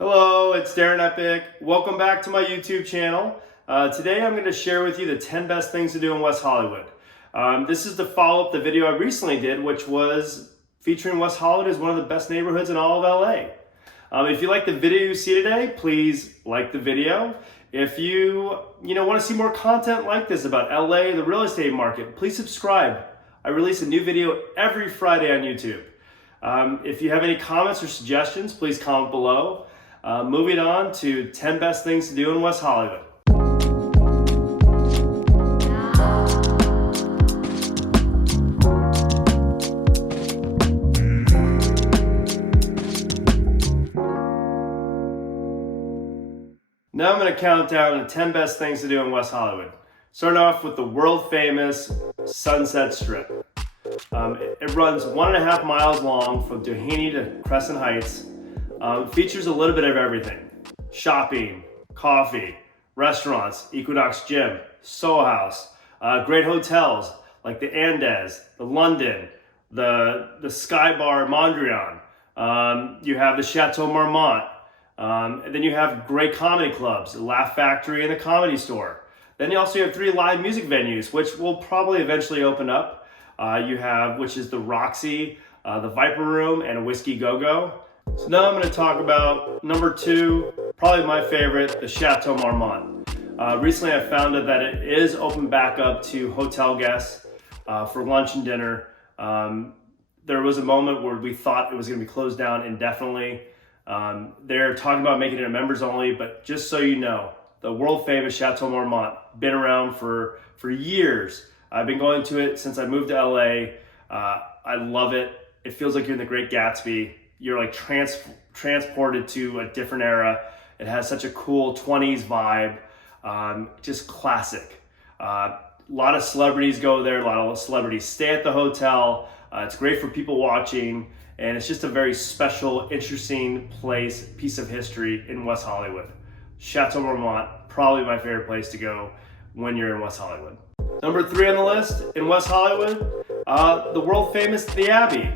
Hello, it's Darin Eppich. Welcome back to my YouTube channel. Today I'm going to share with you the 10 best things to do in West Hollywood. This is to follow up the video I recently did, which was featuring West Hollywood as one of the best neighborhoods in all of LA. If you like the video you see today, please like the video. If you want to see more content like this about LA, the real estate market, please subscribe. I release a new video every Friday on YouTube. If you have any comments or suggestions, please comment below. Moving on to 10 best things to do in West Hollywood. Now I'm going to count down the 10 best things to do in West Hollywood. Starting off with the world famous Sunset Strip. It runs 1.5 miles long from Doheny to Crescent Heights. Features a little bit of everything. Shopping, coffee, restaurants, Equinox Gym, Soho House, great hotels like the Andes, the London, the Sky Bar Mondrian. You have the Chateau Marmont. And then you have great comedy clubs, the Laugh Factory and the Comedy Store. Then you also have 3 live music venues, which will probably eventually open up. Which is the Roxy, the Viper Room, and Whiskey Go-Go. So now I'm going to talk about number 2, probably my favorite, the Chateau Marmont. Recently I found out that it is open back up to hotel guests for lunch and dinner. There was a moment where we thought it was going to be closed down indefinitely. They're talking about making it a members only, but just so you know, the world famous Chateau Marmont, been around for years. I've been going to it since I moved to LA. I love it. It feels like you're in the Great Gatsby. You're like transported to a different era. It has such a cool 20s vibe, just classic. A lot of celebrities go there, a lot of celebrities stay at the hotel. It's great for people watching, and it's just a very special, interesting piece of history in West Hollywood. Chateau Marmont, probably my favorite place to go when you're in West Hollywood. Number 3 on the list in West Hollywood, the world famous The Abbey.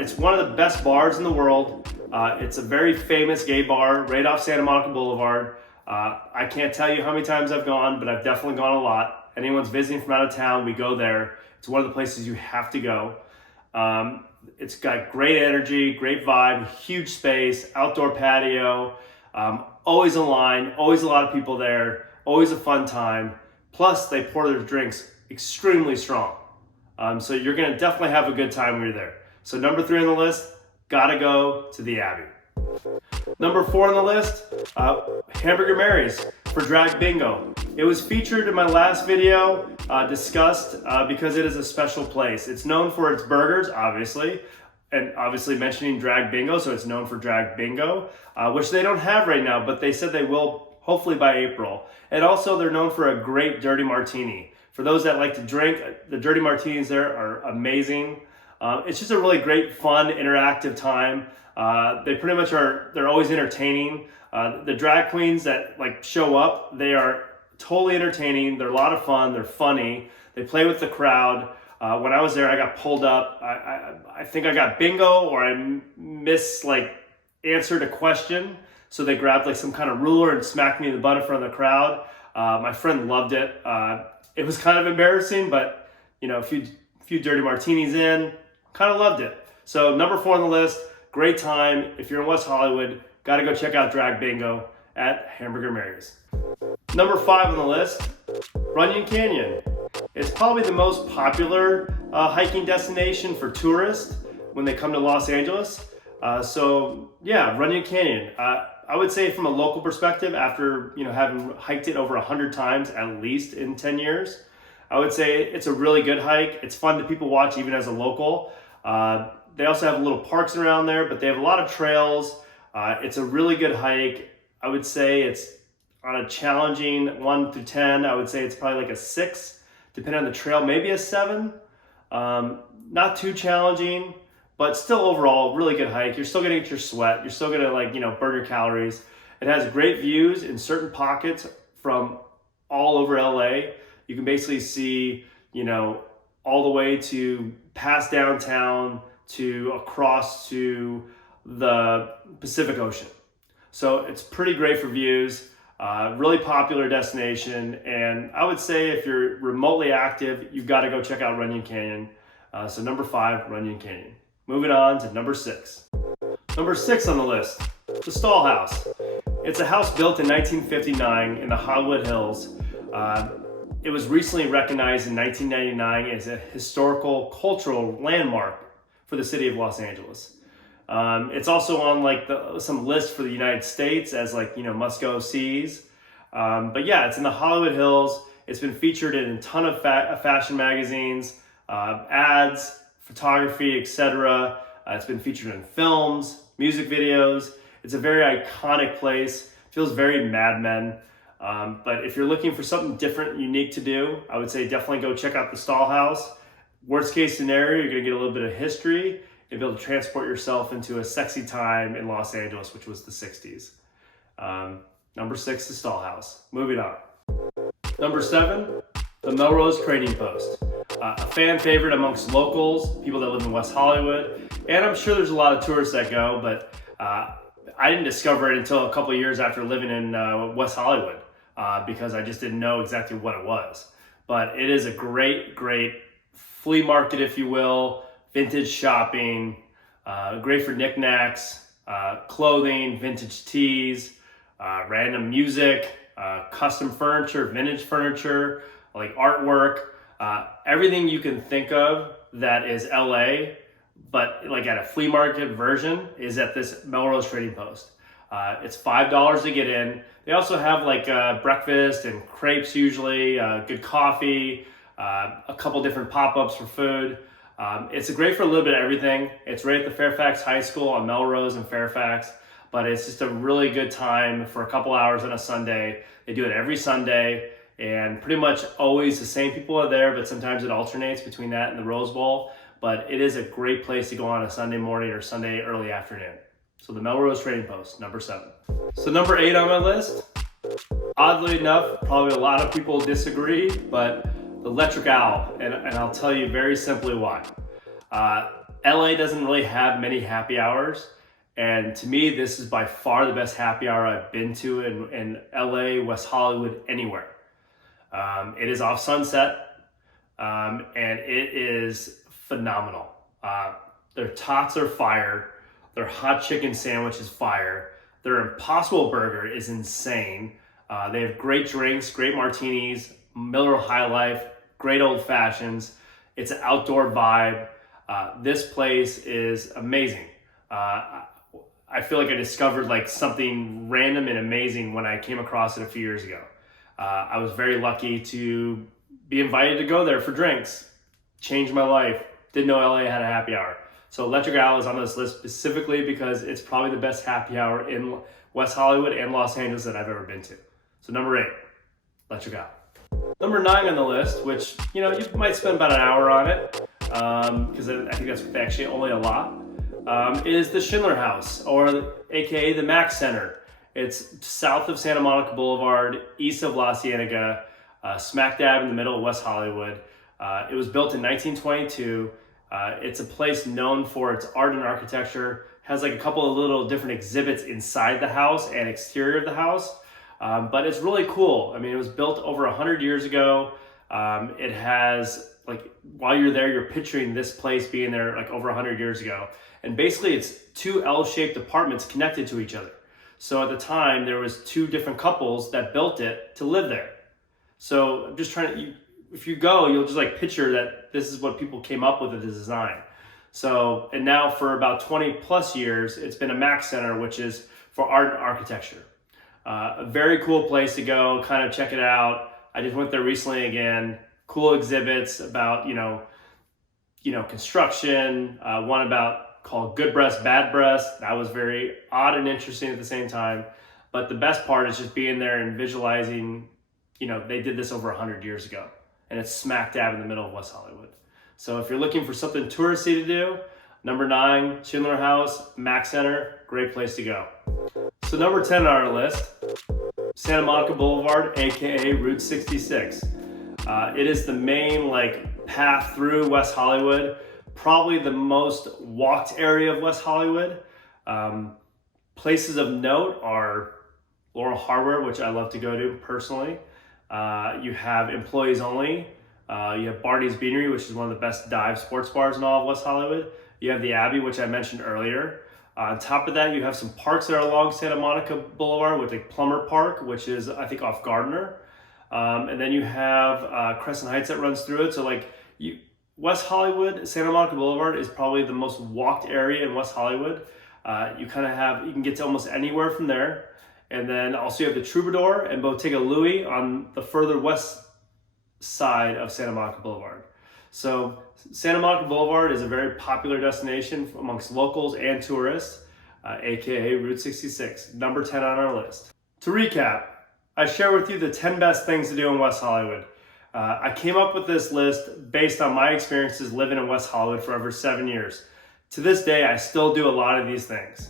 It's one of the best bars in the world. It's a very famous gay bar right off Santa Monica Boulevard. I can't tell you how many times I've gone, but I've definitely gone a lot. Anyone's visiting from out of town, we go there. It's one of the places you have to go. It's got great energy, great vibe, huge space, outdoor patio, always a line, always a lot of people there, always a fun time. Plus, they pour their drinks extremely strong. So you're going to definitely have a good time when you're there. So number 3 on the list, gotta go to the Abbey. Number 4 on the list, Hamburger Mary's for Drag Bingo. It was featured in my last video, discussed because it is a special place. It's known for its burgers, obviously, and obviously mentioning Drag Bingo, so it's known for Drag Bingo, which they don't have right now, but they said they will hopefully by April. And also they're known for a great dirty martini. For those that like to drink, the dirty martinis there are amazing. It's just a really great, fun, interactive time. They pretty much they're always entertaining. The drag queens that show up, they are totally entertaining. They're a lot of fun. They're funny. They play with the crowd. When I was there, I got pulled up. I think I got bingo, or I answered a question. So they grabbed some kind of ruler and smacked me in the butt in front of the crowd. My friend loved it. It was kind of embarrassing, but a few dirty martinis in, kind of loved it. So number 4 on the list, great time. If you're in West Hollywood, got to go check out Drag Bingo at Hamburger Mary's. Number 5 on the list, Runyon Canyon. It's probably the most popular hiking destination for tourists when they come to Los Angeles. So yeah, Runyon Canyon. I would say from a local perspective, after having hiked it over 100 times at least in 10 years, I would say it's a really good hike. It's fun to people watch even as a local. They also have little parks around there, but they have a lot of trails. It's a really good hike. I would say it's on a challenging 1 through 10. I would say it's probably like a 6, depending on the trail, maybe a 7. Not too challenging, but still overall really good hike. You're still gonna get your sweat. You're still gonna burn your calories. It has great views in certain pockets from all over LA. You can basically see, all the way to past downtown to across to the Pacific Ocean. So it's pretty great for views, really popular destination. And I would say if you're remotely active, you've got to go check out Runyon Canyon. So number 5, Runyon Canyon. Moving on to number 6. Number 6 on the list, the Stahl House. It's a house built in 1959 in the Hollywood Hills. It was recently recognized in 1999 as a historical cultural landmark for the city of Los Angeles. It's also on some lists for the United States as must go sees. But yeah, it's in the Hollywood Hills. It's been featured in a ton of fashion magazines, ads, photography, etc. It's been featured in films, music videos. It's a very iconic place. Feels very Mad Men. But if you're looking for something different, unique to do, I would say definitely go check out the Stahl House. Worst case scenario, you're gonna get a little bit of history and be able to transport yourself into a sexy time in Los Angeles, which was the 60s. Number 6, the Stahl House. Moving on. Number 7, the Melrose Trading Post. A fan favorite amongst locals, people that live in West Hollywood, and I'm sure there's a lot of tourists that go, but I didn't discover it until a couple of years after living in West Hollywood because I just didn't know exactly what it was. But it is a great flea market, if you will, vintage shopping, great for knickknacks, clothing, vintage teas, random music, custom furniture, vintage furniture, like artwork, everything you can think of that is LA, but like at a flea market version is at this Melrose Trading Post. It's $5 to get in. They also have breakfast and crepes usually, good coffee, a couple different pop-ups for food. It's great for a little bit of everything. It's right at the Fairfax High School on Melrose and Fairfax, but it's just a really good time for a couple hours on a Sunday. They do it every Sunday, and pretty much always the same people are there, but sometimes it alternates between that and the Rose Bowl. But it is a great place to go on a Sunday morning or Sunday early afternoon. So the Melrose Trading Post, number 7. So number 8 on my list, oddly enough, probably a lot of people disagree, but the Electric Owl, and I'll tell you very simply why. LA doesn't really have many happy hours, and to me, this is by far the best happy hour I've been to in LA, West Hollywood, anywhere. It is off Sunset, and it is phenomenal. Their tots are fire. Their hot chicken sandwich is fire. Their Impossible Burger is insane. They have great drinks, great martinis, Miller High Life, great old fashions. It's an outdoor vibe. This place is amazing. I feel like I discovered something random and amazing when I came across it a few years ago. I was very lucky to be invited to go there for drinks. Changed my life. Didn't know LA had a happy hour. So Electric Owl is on this list specifically because it's probably the best happy hour in West Hollywood and Los Angeles that I've ever been to. So number 8, Electric Owl. Number 9 on the list, which you might spend about an hour on it, because I think that's actually only a lot, is the Schindler House, or AKA the Mack Center. It's south of Santa Monica Boulevard, east of La Cienega, smack dab in the middle of West Hollywood. It was built in 1922. It's a place known for its art and architecture. Has a couple of little different exhibits inside the house and exterior of the house. But it's really cool. I mean, it was built over 100 years ago. It has, while you're there, you're picturing this place being there over 100 years ago. And basically it's 2 L-shaped apartments connected to each other. So at the time, there was 2 different couples that built it to live there. So I'm just trying to, if you go, you'll just picture that this is what people came up with as a design. So, and now for about 20 plus years, it's been a Mack Center, which is for art and architecture. A very cool place to go, kind of check it out. I just went there recently again. Cool exhibits about, construction. One called Good Breast, Bad Breast. That was very odd and interesting at the same time. But the best part is just being there and visualizing, they did this over 100 years ago. And it's smack dab in the middle of West Hollywood. So if you're looking for something touristy to do, number 9, Schindler House, Mack Center, great place to go. So number 10 on our list, Santa Monica Boulevard, AKA Route 66. It is the main path through West Hollywood, probably the most walked area of West Hollywood. Places of note are Laurel Hardware, which I love to go to personally. You have employees only. You have Barney's Beanery, which is one of the best dive sports bars in all of West Hollywood. You have the Abbey, which I mentioned earlier. On top of that, you have some parks that are along Santa Monica Boulevard, with like Plummer Park, which is, I think, off Gardner. And then you have Crescent Heights that runs through it. So like West Hollywood, Santa Monica Boulevard is probably the most walked area in West Hollywood. You can get to almost anywhere from there. And then also you have the Troubadour and Bottega Louie on the further west side of Santa Monica Boulevard. So Santa Monica Boulevard is a very popular destination amongst locals and tourists, aka Route 66, number 10 on our list. To recap, I share with you the 10 best things to do in West Hollywood. I came up with this list based on my experiences living in West Hollywood for over 7 years. To this day, I still do a lot of these things.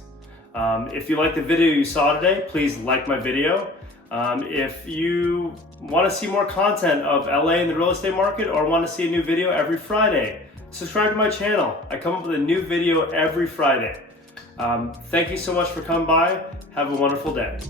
If you like the video you saw today, please like my video. If you want to see more content of LA in the real estate market, or want to see a new video every Friday, subscribe to my channel. I come up with a new video every Friday. Thank you so much for coming by. Have a wonderful day.